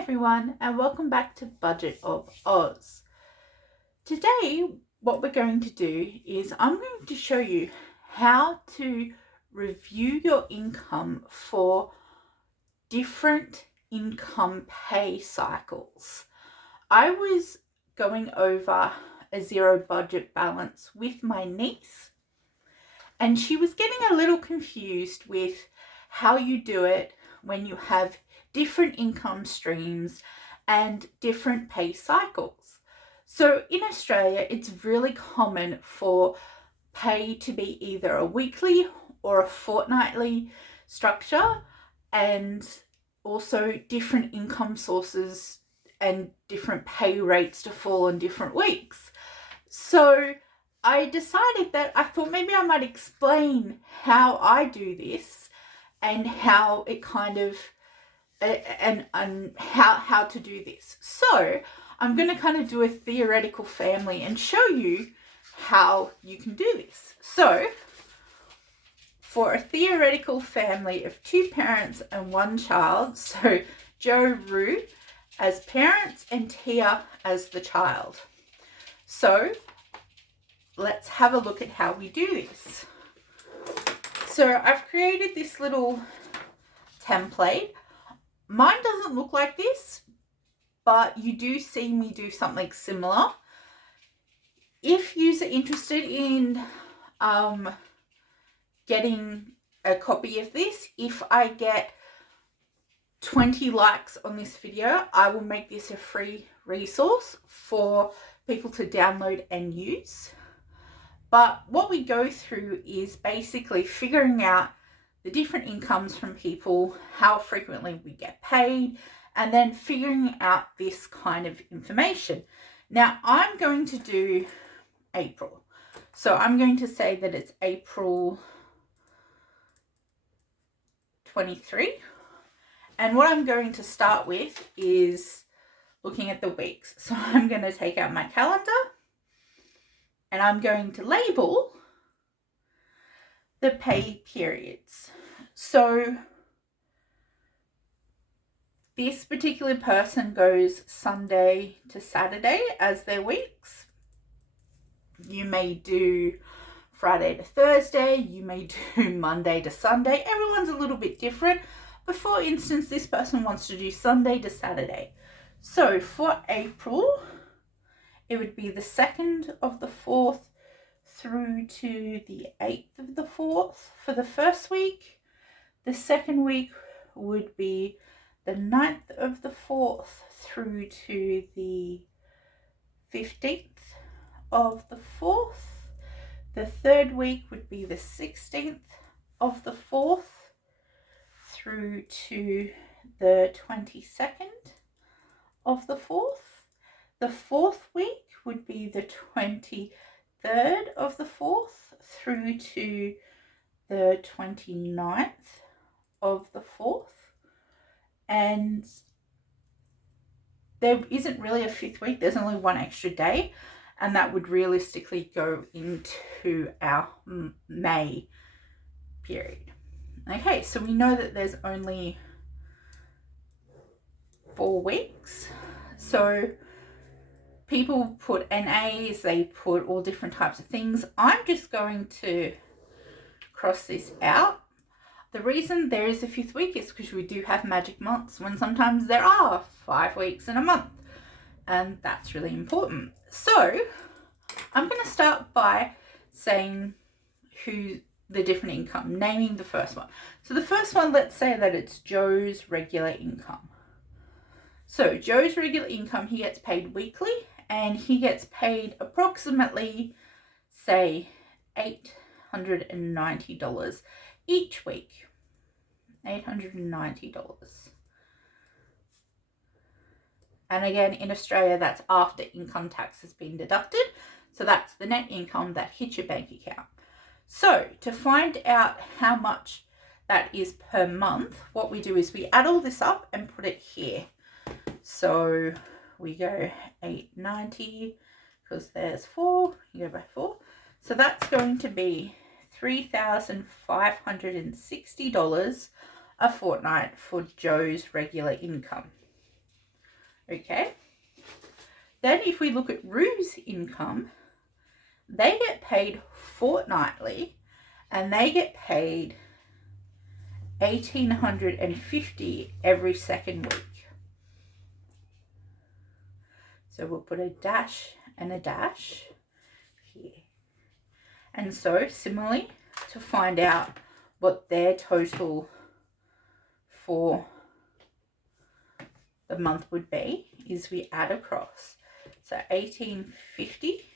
everyone, and welcome back to Budget of Oz. Today what we're going to do is I'm going to show you how to review your income for different income pay cycles. I was going over a zero budget balance with my niece, and she was getting a little confused with how you do it when you have different income streams and different pay cycles. So in Australia, it's really common for pay to be either a weekly or a fortnightly structure, and also different income sources and different pay rates to fall on different weeks. So I decided that I thought maybe I might explain how I do this and how it kind of and how to do this. So I'm going to kind of do a theoretical family and show you how you can do this. So for a theoretical family of 2 parents and 1 child, so Joe Rue as parents and Tia as the child. So let's have a look at how we do this. So I've created this little template. Mine doesn't look like this, but you do see me do something similar. If you're interested in getting a copy of this, if I get 20 likes on this video, I will make this a free resource for people to download and use. But what we go through is basically figuring out the different incomes from people, how frequently we get paid, and then figuring out this kind of information. Now, I'm going to do April. So I'm going to say that it's April 23. And what I'm going to start with is looking at the weeks. So I'm going to take out my calendar and I'm going to label the pay periods. So this particular person goes Sunday to Saturday as their weeks. You may do Friday to Thursday, you may do Monday to Sunday. Everyone's a little bit different. But for instance, this person wants to do Sunday to Saturday. So for April, it would be the 2nd of the 4th through to the 8th of the 4th for the first week. The second week would be the 9th of the 4th through to the 15th of the 4th. The third week would be the 16th of the 4th through to the 22nd of the 4th. The fourth week would be the 23rd of the 4th through to the 29th of the 4th. And there isn't really a 5th week, there's only 1 extra day, and that would realistically go into our May period. Okay, so we know that there's only 4 weeks. So people put NAs, they put all different types of things. I'm just going to cross this out. The reason there is a 5th week is because we do have magic months when sometimes there are 5 weeks in a month. And that's really important. So I'm going to start by saying who the different income, naming the first one. So the first one, let's say that it's Joe's regular income. So Joe's regular income, he gets paid weekly, and he gets paid approximately, say, $890 each week. $890. And again, in Australia, that's after income tax has been deducted. So that's the net income that hits your bank account. So to find out how much that is per month, what we do is we add all this up and put it here. So we go 890 because there's 4, you go by 4. So that's going to be $3,560 a fortnight for Joe's regular income. Okay. Then if we look at Rue's income, they get paid fortnightly and they get paid $1,850 every second week. So we'll put a dash and a dash here. And so similarly, to find out what their total for the month would be, is we add across. So 1,850.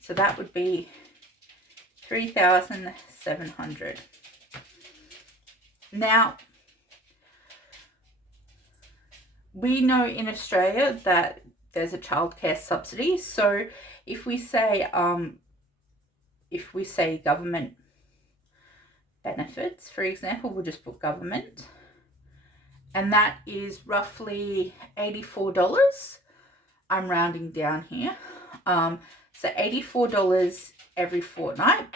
So that would be 3,700. Now, we know in Australia that there's a childcare subsidy. So if we say government benefits, for example, we'll just put government, and that is roughly $84. I'm rounding down here. So $84 every fortnight,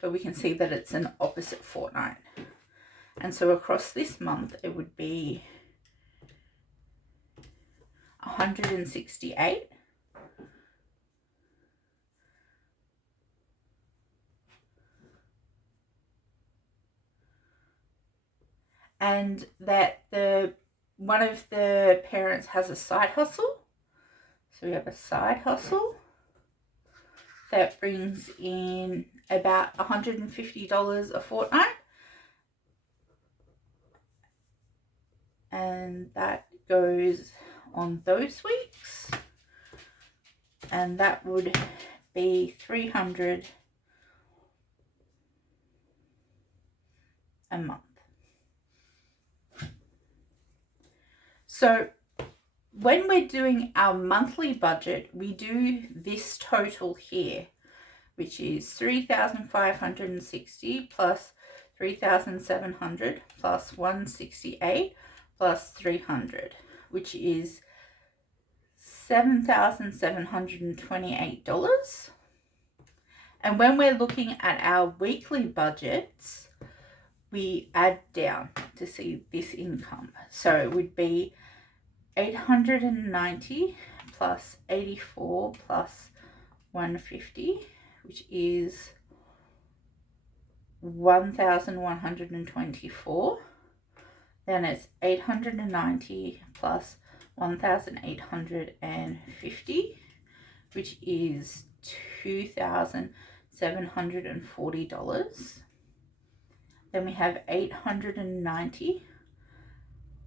but we can see that it's an opposite fortnight. And so across this month, it would be 168. And that one of the parents has a side hustle. So we have a side hustle that brings in about $150 a fortnight. And that goes on those weeks. And that would be $300 a month. So when we're doing our monthly budget, we do this total here, which is 3,560 plus 3,700 plus 168 plus 300, which is $7,728. And when we're looking at our weekly budgets, we add down to see this income. So it would be 890 plus 84 plus 150, which is 1,124. Then it's 890 plus 1,850, which is $2,740. Then we have 890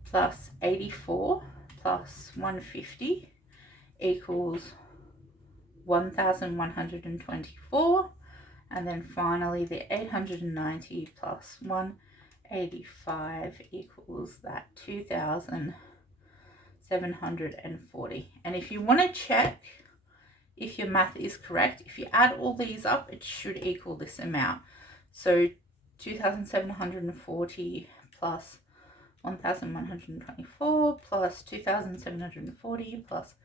plus 84 plus 150 equals 1,124. And then finally the 890 plus 185 equals that 2,740. And if you want to check if your math is correct, if you add all these up, it should equal this amount. So 2,740 plus 1,124 plus 2,740 plus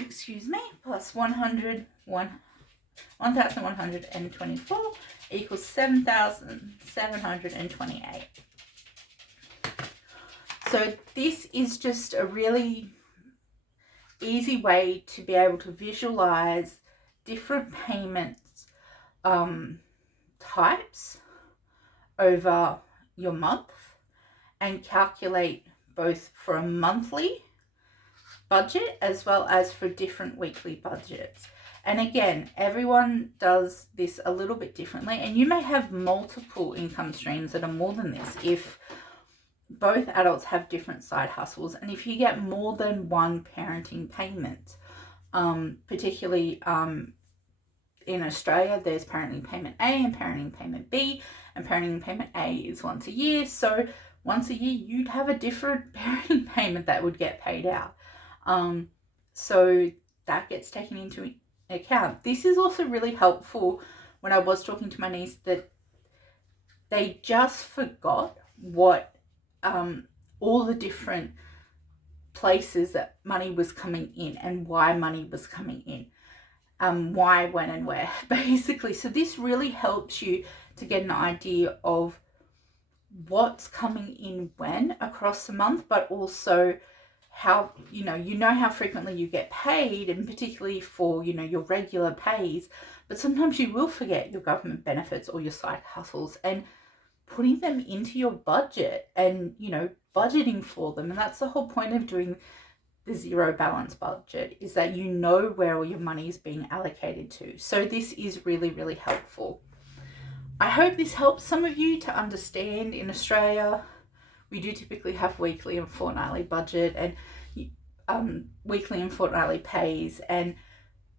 excuse me, plus 1,124 equals 7,728. So this is just a really easy way to be able to visualize different payments types over your month and calculate both for a monthly budget as well as for different weekly budgets. And again, everyone does this a little bit differently, and you may have multiple income streams that are more than this if both adults have different side hustles, and if you get more than one parenting payment, particularly in Australia, there's parenting payment A and parenting payment B, and parenting payment A is once a year. So once a year, you'd have a different parenting payment that would get paid out. So that gets taken into account. This is also really helpful when I was talking to my niece that they just forgot what all the different places that money was coming in and why money was coming in. Why, when, and where, basically. So this really helps you to get an idea of what's coming in when across the month, but also how, you know how frequently you get paid, and particularly for, your regular pays, but sometimes you will forget your government benefits or your side hustles, and putting them into your budget and, budgeting for them. And that's the whole point of doing the zero balance budget, is that you know where all your money is being allocated to. So this is really, really helpful. I hope this helps some of you to understand. In Australia, we do typically have weekly and fortnightly budget, and weekly and fortnightly pays, and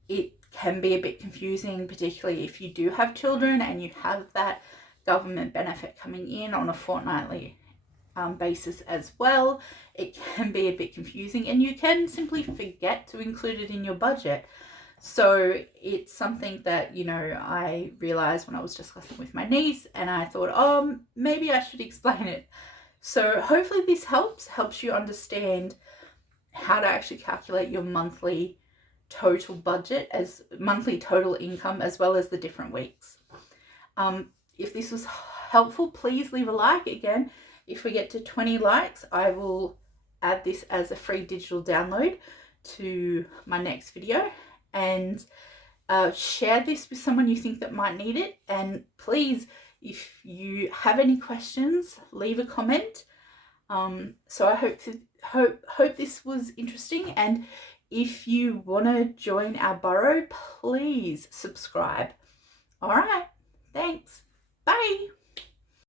it can be a bit confusing, particularly if you do have children and you have that government benefit coming in on a fortnightly basis as well. It can be a bit confusing, and you can simply forget to include it in your budget. So it's something that, I realized when I was discussing with my niece, and I thought, oh, maybe I should explain it. So hopefully this helps you understand how to actually calculate your monthly total budget, as monthly total income, as well as the different weeks. If this was helpful, please leave a like. Again, if we get to 20 likes, I will add this as a free digital download to my next video. And share this with someone you think that might need it. And please, if you have any questions, leave a comment. So I hope this was interesting. And if you want to join our burrow, please subscribe. All right. Thanks. Bye.